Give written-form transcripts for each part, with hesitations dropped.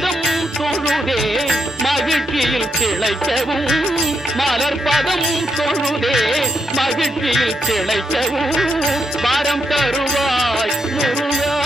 பதம் தொழுதே மகிழ்ச்சியில் திளைக்கவும், மலர் பதம் தொழுதே மகிழ்ச்சியில் திளைக்கவும் வரம் தருவாய் முருகா.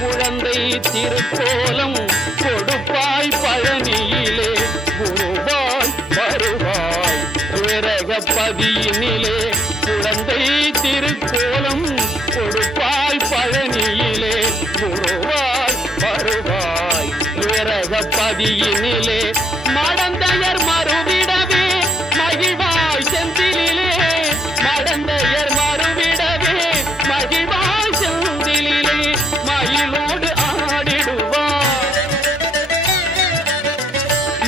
குழந்தை திருக்கோலம் கொடுப்பாய் பழனியிலே, குருவாய் வருவாய் விரகப்பதியினிலே. குழந்தை திருக்கோலம் கொடுப்பாய் பழனியிலே, குருவாய் வருவாய் விரகப்பதியினிலே. மடந்தையர் மறுவிடவே மகிழ்வாய் செந்திலே, மடந்தையர் மறுவிடவே மகிழ்வாய் செந்திலே. மயிலோடு ஆடிடுவாய்,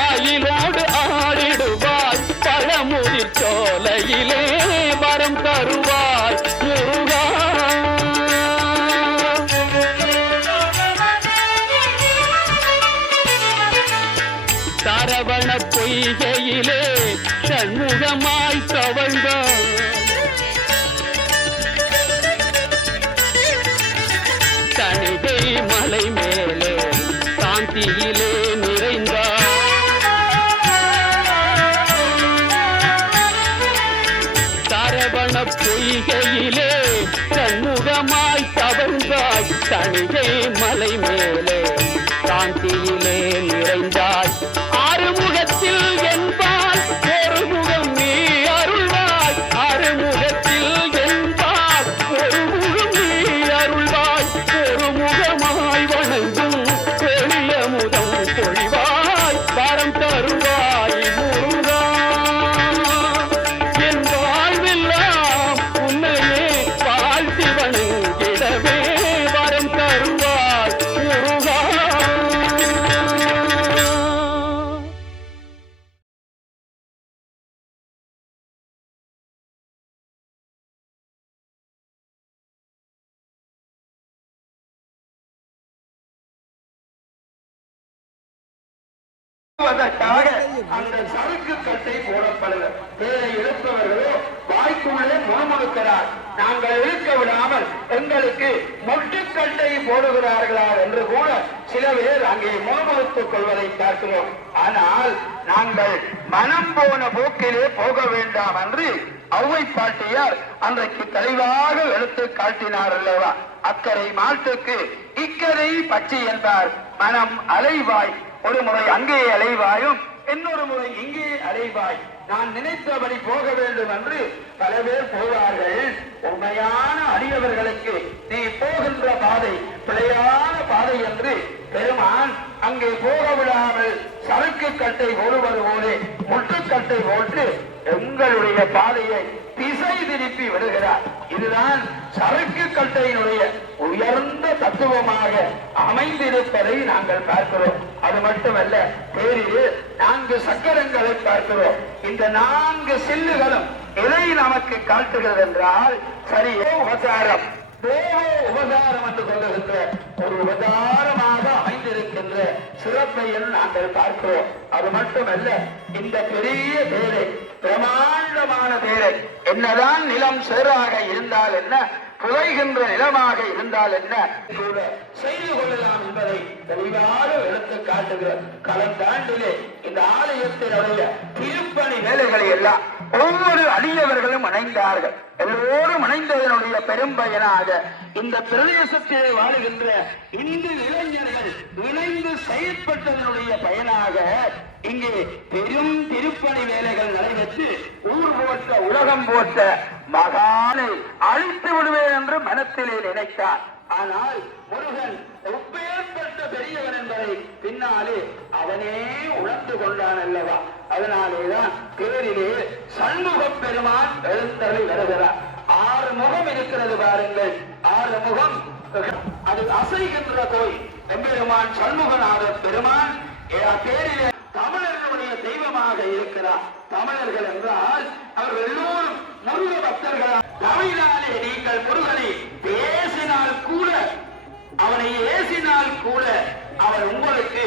மயிலோடு ஆடிடுவாய் பழமுதிர் சோலையிலே வரம் தருவாய் முருகா. சரவண பொய்கையிலே சண்முகமாய் தவழ்ந்தாய், தணிகை மலை மேலே சாந்தியிலே நிறைந்தாய். சரவண பொய்கையிலே சண்முகமாய் தவழ்ந்தாய், தணிகை மலை மேலே சாந்தியிலே நிறைந்தாய். ஆறுமுகத்தில் என்பால் ஒரு முகம் நீ அருள்வாய், ஆறுமுகத்தில் என்பால் ஒரு முகம் நீ அருள்வாய். ஒரு முகமாய் வணங்கும் பெரிய முதம் பொழிவாய் வரம் தருவாய் முருகா. என் வாழ்வெல்லாம் உன்னையே வாழ்த்தி வணங்கிடவே வரம் தருவாய் முருகா. அந்த சறுக்கு கட்டை போடப்படுகிறது. வேலை இழுப்பவர்களோ வாய்க்குள்ளே முணுமுணுக்கிறார். நாங்கள் இழுக்க விடாமல் எங்களுக்கு மொட்டுக்கட்டை போடுகிறார்களா என்று கூட சில பேர் அங்கே முணுமுணுத்துக் கொள்வதை பார்க்கிறோம். ஆனால் நாங்கள் மனம் போன போக்கிலே போக வேண்டாம் என்று ஔவை பாட்டியார் அன்றைக்கு தெளிவாக எடுத்து காட்டினார் அல்லவா. அக்கறை மாட்டுக்கு இக்கரை பச்சை என்பார். மனம் அலைவாய், ஒரு முறை அங்கே அலைவாயும் இன்னொரு முறை இங்கே அலைவாய். நான் நினைத்தபடி போக வேண்டும் என்று பல பேர் போவார்கள். உண்மையான அடியவர்களுக்கு நீ போகின்ற பாதை பிழையான பாதை என்று பெருமான் அங்கே போக விடாமல் சறுக்கு கட்டை ஓடுவது போலே முட்டுக்கட்டை போட்டு எங்களுடைய பாதையை திசை திருப்பி விடுகிறார். இதுதான் சறுக்கு கட்டையினுடைய உயர்ந்த தத்துவமாக அமைந்திருப்பதை நாங்கள் பார்க்கிறோம். அது மட்டுமல்ல, தேரில் 4 சக்கரங்களை பார்க்கிறோம். இந்த 4 சில்லுகளும் எதை நமக்கு காட்டுகிறது என்றால், சரியோ உபசாரம், தேவோ உபசாரம் என்று சொல்லுகின்ற ஒரு உபசாரமாக அமைந்திருக்கின்ற சிறப்பையும் நாங்கள் பார்க்கிறோம். அது மட்டுமல்ல, இந்த பெரிய தேரை, பிரமாண்டமான தேரை, என்னதான் நிலம் சேராக இருந்தால் என்ன, புதைகின்ற நிலமாக இருந்தால் என்ன கூட செய்து கொள்ளலாம் என்பதை தெளிவாக எடுத்து காட்டுகிறார். கலந்தாண்டிலே இந்த ஆலயத்தினுடைய திருப்பணி வேலைகளை எல்லாம் ஒவ்வொரு அடியவர்களும் இணைந்தார்கள். எல்லோரும் இணைந்ததனுடைய பெரும்பயனாக இந்த பிரதேசத்திலே வாழுகின்ற இந்து இளைஞர்கள் இணைந்து செயற்பட்டதனுடைய பயனாக இங்கே பெரும் திருப்பணி வேலைகள் நடைபெற்று ஊர் போட்ட உலகம் போட்ட மகானை அழித்து விடுவேன் என்று மனத்திலே நினைத்தார். ஆனால் முருகன் ஒப்பேற்பட்ட பெரியவன் என்பதை பின்னாலே அவனே உணர்ந்து கொண்டான் அல்லவா. அதனாலேதான் பேரிலே சண்முக பெருமான் எழுந்தருளி வருகிறார். 6 முகம் இருக்கிறது பாருங்கள். 6 முகம், அது அசைகின்ற கோயில். எம்பெருமான் சண்முகநாத பெருமான் பேரிலே தமிழர்களுடைய தெய்வமாக இருக்கிறார். தமிழர்கள் என்றால் அவர்கள் எல்லோரும் முருக பக்தர்களால். தமிழாலே நீங்கள் முருகனை பேசினால் கூட, அவனை ஏசினால் கூட அவர் உங்களுக்கு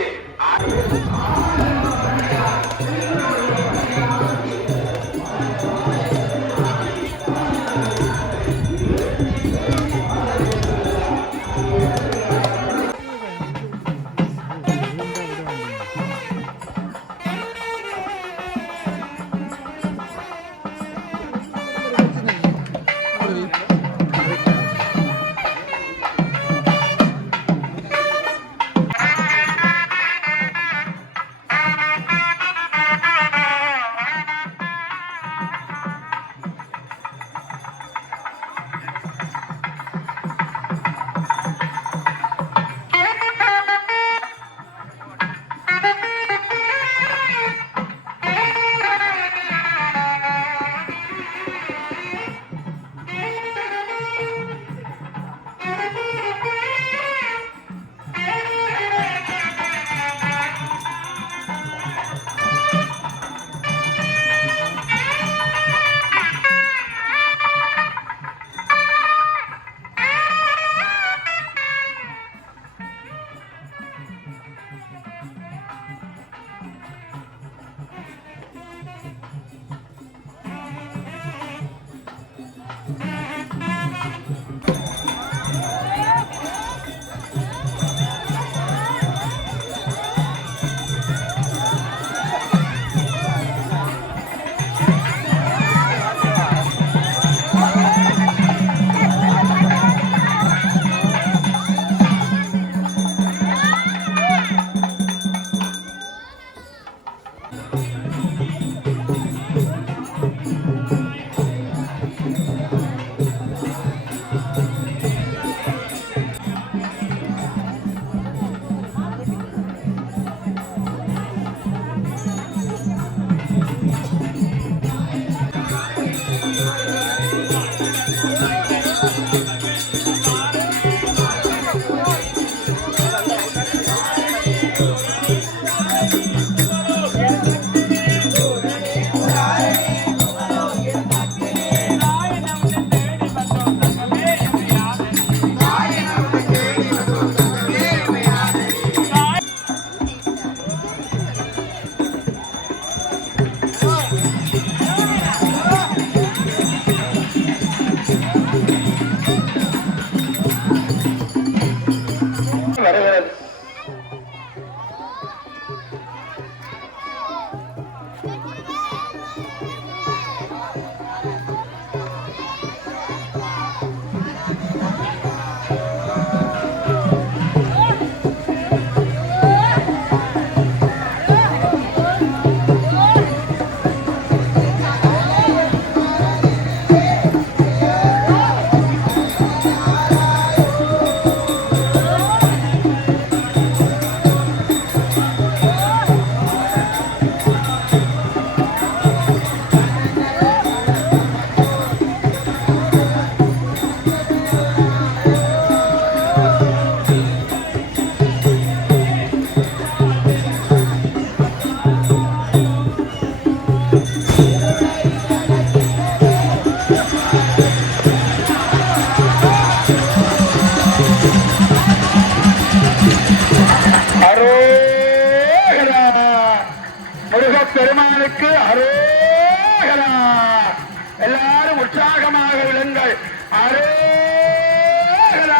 எல்லாரும் உற்சாகமாக விழுங்கள். அரோகரா!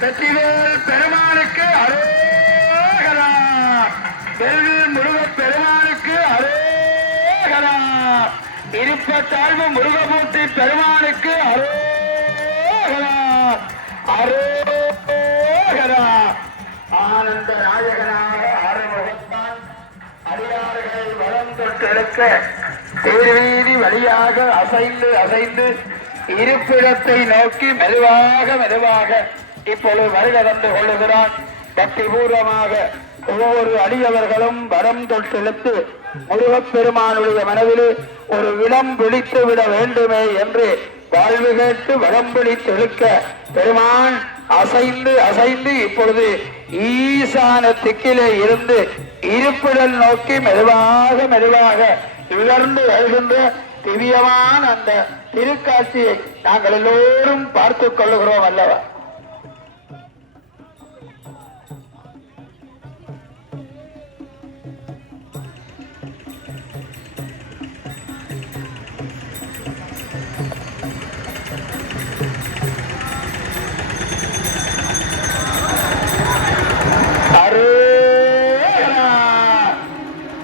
வெற்றிவேல் பெருமானுக்கு அரோகரா! வெல்வில் முருகப் பெருமானுக்கு அரோகரா! இருப்பத்தாழ்வு முருகமூர்த்தி பெருமானுக்கு அரோகரா! அரோகரா! ஆனந்த நாயகனாக ஆறுமுகத்தான் அடியார்கள் வளம் தொட்டெடுக்க திருவீதி வழியாக அசைந்து அசைந்து இருப்பிடத்தை நோக்கி மெதுவாக இப்பொழுது வருக வந்து கொள்ளுகிறான். பக்திபூர்வமாக ஒவ்வொரு அடியவர்களும் வரம் தொட்டெடுத்து முருகப்பெருமானுடைய மனதிலே ஒரு இடம் பிடித்து விட வேண்டுமே என்று வாழ்வு கேட்டு வரம் பிடித்தெழுக்க பெருமான் அசைந்து அசைந்து இப்பொழுது ஈசான திக்கிலே இருந்து இருப்பிடல் நோக்கி மெதுவாக உயர்ந்து வருகின்ற திவ்யமான அந்த திருக்காட்சியை நாங்கள் எல்லோரும் பார்த்துக் கொள்ளுகிறோம் அல்லவா?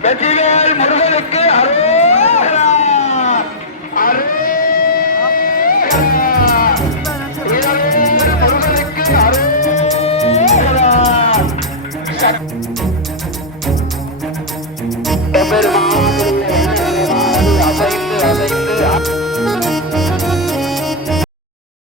வெற்றிவேல் முருகனுக்கு அரோகரா! முருகனுக்கு அரோகரா!